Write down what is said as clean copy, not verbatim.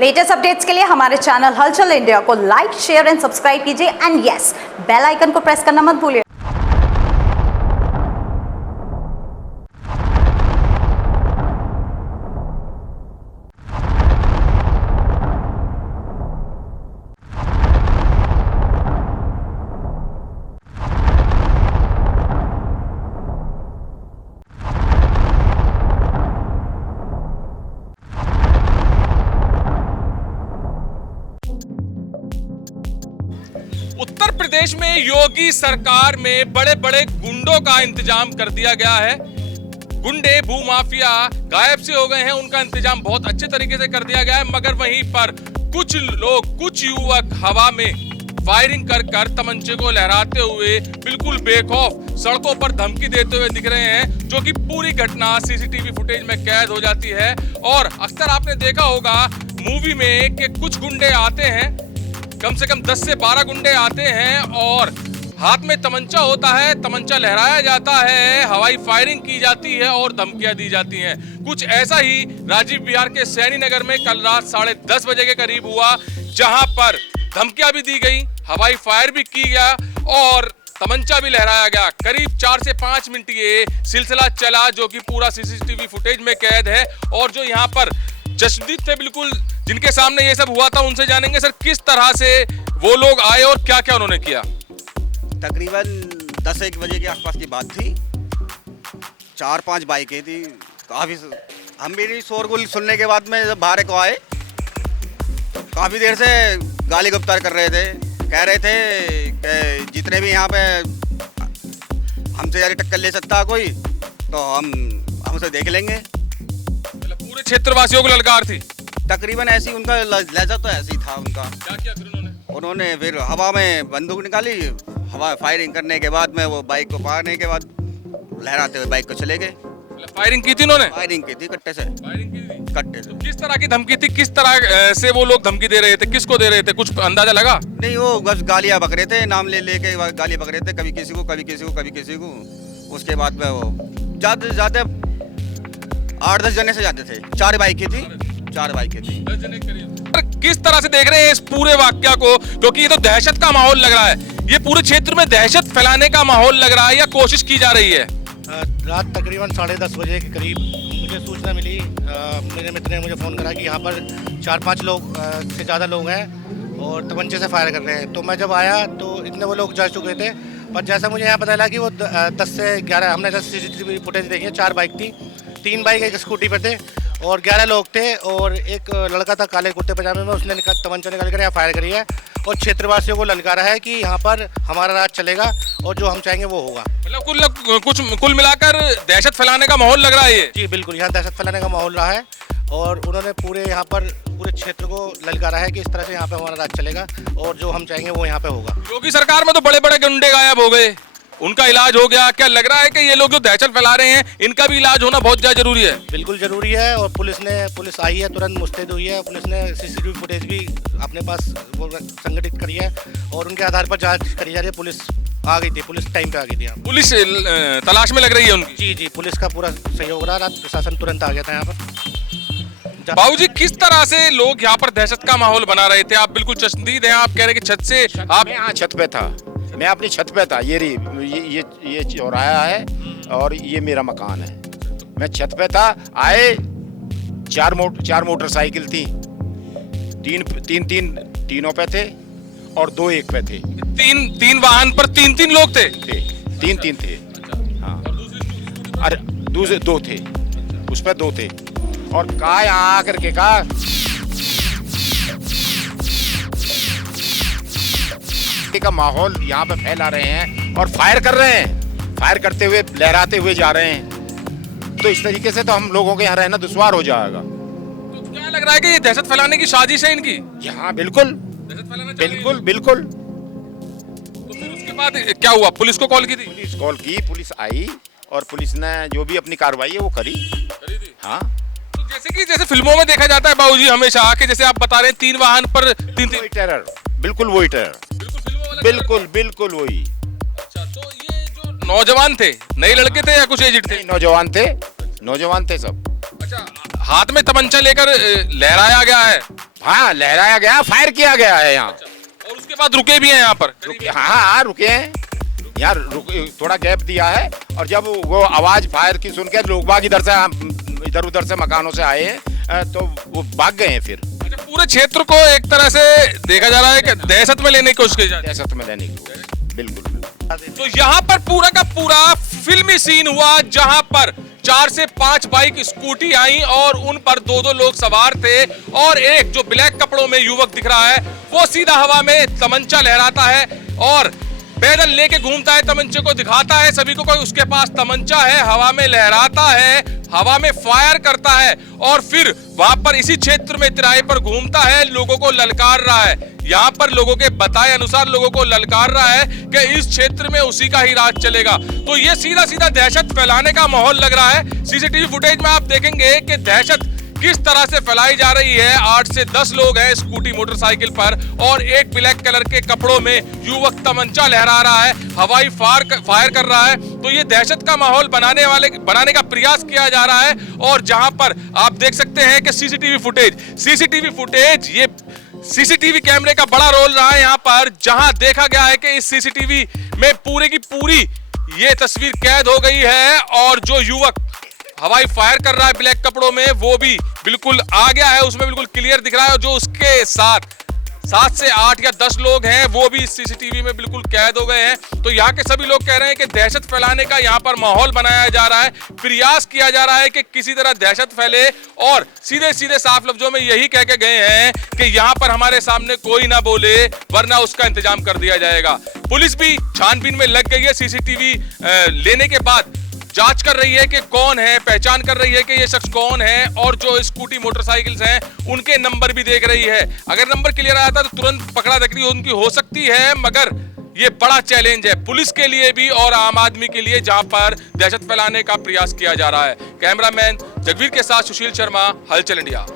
Latest updates के लिए हमारे चैनल हलचल इंडिया को लाइक, शेयर एंड सब्सक्राइब कीजिए एंड यस, बेल आइकन को प्रेस करना मत भूलिए। उत्तर प्रदेश में योगी सरकार में बड़े बड़े गुंडों का इंतजाम कर दिया गया है। गुंडे, भूमाफिया गायब से हो गए हैं, उनका इंतजाम बहुत अच्छे तरीके से कर दिया गया है। मगर वहीं पर कुछ लोग, कुछ युवक हवा में फायरिंग कर कर तमंचे को लहराते हुए बिल्कुल बेखौफ सड़कों पर धमकी देते हुए दिख रहे हैं, जो कि पूरी घटना सीसीटीवी फुटेज में कैद हो जाती है। और अक्सर आपने देखा होगा मूवी में कि कुछ गुंडे आते हैं, कम से कम 10 से 12 गुंडे आते हैं और हाथ में तमंचा होता है, तमंचा लहराया जाता है, हवाई फायरिंग की जाती है और धमकियां दी जाती हैं। कुछ ऐसा ही राजीव बिहार के सैनी नगर में कल रात 10:30 बजे के करीब हुआ, जहां पर धमकियां भी दी गई, हवाई फायर भी की गया और तमंचा भी लहराया गया। करीब 4 से 5 मिनट ये सिलसिला चला, जो कि पूरा सीसीटीवी फुटेज में कैद है। और जो यहाँ पर जशदीप थे, बिल्कुल जिनके सामने ये सब हुआ था, उनसे जानेंगे सर किस तरह से वो लोग आए और क्या क्या उन्होंने किया। तकरीबन 10-1 बजे के आसपास की बात थी। 4-5 बाइकें थी, काफ़ी हम मेरी शोरगुल सुनने के बाद में जब बाहर को आए, काफ़ी देर से गाली गफ्तार कर रहे थे। कह रहे थे कि जितने भी यहाँ पे हमसे यारी टक्कर ले सकता है कोई, तो हम उसे देख लेंगे। पूरे क्षेत्रवासियों को ललकार थी तकरीबन ऐसी, उनका लहजा तो ऐसी था उनका। क्या किया फिर उन्होंने फिर हवा में बंदूक निकाली, हवा फायरिंग करने के बाद में वो बाइक को पाने के बाद लहराते हुए बाइक को चले गए। फायरिंग की थी उन्होंने? फायरिंग की थी कट्टे से। फायरिंग की थी कट्टे से। तो किस तरह की धमकी थी, किस तरह से वो लोग धमकी दे रहे थे, किसको दे रहे थे, कुछ अंदाजा लगा? नहीं, वो बस गालियां बक रहे थे, नाम ले लेके गालियां बक रहे थे, कभी किसी को, कभी किसी को, कभी किसी को। उसके बाद में वो ज्यादा से ज्यादा 8-10 जने से जाते थे। 4 बाइकें थी, 4 बाइकें थी। 10 जने करीब। किस तरह से देख रहे हैं इस पूरे वाकया को, क्योंकि ये तो दहशत का माहौल लग रहा है, ये पूरे क्षेत्र में दहशत फैलाने का माहौल लग रहा है या कोशिश की जा रही है? रात तकरीबन 10:30 बजे के करीब मुझे सूचना मिली। मेरे मित्र ने मुझे फ़ोन करा कि यहाँ पर 4-5 लोग से ज़्यादा लोग हैं और तमंचे से फायर कर रहे हैं। तो मैं जब आया तो इतने वो लोग जा चुके थे, पर जैसा मुझे यहाँ पता चला कि वो 10 से 11, हमने 10 सीसीटीवी फुटेज देखी है, 4 बाइक थी, 3 बाइक एक स्कूटी पर थे और 11 लोग थे। और एक लड़का था काले कुर्ते पजामे में, उसने तमंचा निकाल कर यहाँ फायर करी है और क्षेत्रवासियों को ललकारा है कि यहाँ पर हमारा राज चलेगा और जो हम चाहेंगे वो होगा। मतलब कुल मिलाकर दहशत फैलाने का माहौल लग रहा है ये? जी बिल्कुल, यहाँ दहशत फैलाने का माहौल रहा है और उन्होंने पूरे यहाँ पर पूरे क्षेत्र को ललकारा है कि इस तरह से यहाँ पे हमारा राज चलेगा और जो हम चाहेंगे वो यहाँ पे होगा। योगी सरकार में तो बड़े बड़े गुंडे गायब हो गए, उनका इलाज हो गया। क्या लग रहा है कि ये लोग जो दहशत फैला रहे हैं, इनका भी इलाज होना बहुत ज्यादा जरूरी है? बिल्कुल जरूरी है। और पुलिस आई है, तुरंत मुस्तैद हुई है। पुलिस ने सीसीटीवी फुटेज भी अपने पास वो संगठित करी है और उनके आधार पर जांच करी जा रही है। पुलिस आ गई थी, पुलिस टाइम पे आ गई थी यहाँ। पुलिस तलाश में लग रही है उनकी? जी जी, पुलिस का पूरा सहयोग रहा, प्रशासन तुरंत आ गया था यहाँ पर। बाबूजी, किस तरह से लोग यहाँ पर दहशत का माहौल बना रहे थे? आप बिल्कुल चश्मदीद हैं, आप कह रहे कि छत से आप? यहाँ छत पे था, मैं अपनी छत पे था। ये चौराहा है और ये मेरा मकान है। मैं छत पे था, आए 4 मोटरसाइकिल थी, तीनों पे थे और 2 एक पे थे। तीन वाहन पर 3 लोग थे? तीन थे। हाँ, अरे दूसरे 2 थे, उस पे 2 थे। और कहा यहाँ आकर के कहा का माहौल यहाँ पे फैला रहे हैं और फायर कर रहे हैं, फायर करते हुए लहराते हुए जा रहे हैं। तो इस तरीके से तो हम लोगों के यहाँ रहना दुश्वार हो जाएगा। तो क्या लग रहा है कि ये दहशत फैलाने की साजिश है इनकी? हाँ बिल्कुल, बिल्कुल बिल्कुल। तो फिर उसके बाद क्या हुआ? पुलिस को कॉल की थी? पुलिस कॉल की, पुलिस आई और पुलिस ने जो भी अपनी कार्रवाई है वो करी थी। हाँ, तो जैसे फिल्मों में देखा जाता है बाबूजी हमेशा, कि जैसे आप बता रहे हैं 3 वाहन पर 3 टेरर, बिल्कुल वही टेरर, बिल्कुल वही। अच्छा, तो ये जो नौजवान थे, नए लड़के थे या कुछ एजेड थे? नौजवान थे सब। अच्छा, हाथ में तमंचा लेकर लहराया गया है, हाँ, लहराया गया, फायर किया गया है यहाँ। और उसके बाद रुके भी हैं यहाँ पर? हाँ, रुके हैं यहाँ, थोड़ा गैप दिया है। और जब वो आवाज फायर की सुन के लोग बाग इधर उधर से मकानों से आए हैं, तो वो भाग गए हैं फिर। अच्छा, पूरे क्षेत्र को एक तरह से देखा जा रहा है कि दहशत में लेने की कोशिश की जा रही है। दहशत में लेने की कोशिश, बिल्कुल। तो यहाँ पर पूरा का पूरा फिल्मी सीन हुआ, जहां पर 4 से 5 बाइक स्कूटी आई और उन पर 2-2 लोग सवार थे, और एक जो ब्लैक कपड़ों में युवक दिख रहा है वो सीधा हवा में तमंचा लहराता है और पैदल लेके घूमता है, तमंचे को दिखाता है सभी को, कोई उसके पास तमंचा है, हवा में लहराता है, हवा में फायर करता है और फिर वहां पर इसी क्षेत्र में तिराहे पर घूमता है, लोगों को ललकार रहा है। यहाँ पर लोगों के बताए अनुसार लोगों को ललकार रहा है कि इस क्षेत्र में उसी का ही राज चलेगा। तो ये सीधा सीधा दहशत फैलाने का माहौल लग रहा है। सीसीटीवी फुटेज में आप देखेंगे कि दहशत किस तरह से फैलाई जा रही है। 8 से 10 लोग हैं स्कूटी मोटरसाइकिल पर और एक ब्लैक कलर के कपड़ों में युवक तमंचा लहरा रहा है, हवाई फायर कर रहा है। तो ये दहशत का माहौल बनाने का प्रयास किया जा रहा है। और जहां पर आप देख सकते हैं कि सीसीटीवी फुटेज ये सीसीटीवी कैमरे का बड़ा रोल रहा है यहाँ पर, जहां देखा गया है कि इस सीसीटीवी में पूरी की पूरी ये तस्वीर कैद हो गई है और जो युवक हवाई फायर कर रहा है ब्लैक कपड़ों में वो भी बिल्कुल आ गया है, उसमें बिल्कुल क्लियर दिख रहा है। और जो उसके साथ 7 से 8 या 10 लोग हैं वो भी सीसीटीवी में बिल्कुल कैद हो गए हैं। तो यहाँ के सभी लोग कह रहे हैं कि दहशत फैलाने का यहाँ पर माहौल बनाया जा रहा है, प्रयास किया जा रहा है कि किसी तरह दहशत फैले, और सीधे सीधे साफ लफ्जों में यही कह के गए हैं कि यहाँ पर हमारे सामने कोई ना बोले वरना उसका इंतजाम कर दिया जाएगा। पुलिस भी छानबीन में लग गई है, सीसीटीवी लेने के बाद जांच कर रही है कि कौन है, पहचान कर रही है कि ये शख्स कौन है, और जो स्कूटी मोटरसाइकिल्स हैं उनके नंबर भी देख रही है। अगर नंबर क्लियर आया था तो तुरंत पकड़ा दकड़ी उनकी हो सकती है, मगर ये बड़ा चैलेंज है पुलिस के लिए भी और आम आदमी के लिए, जहां पर दहशत फैलाने का प्रयास किया जा रहा है। कैमरामैन जगवीर के साथ सुशील शर्मा, हलचल इंडिया।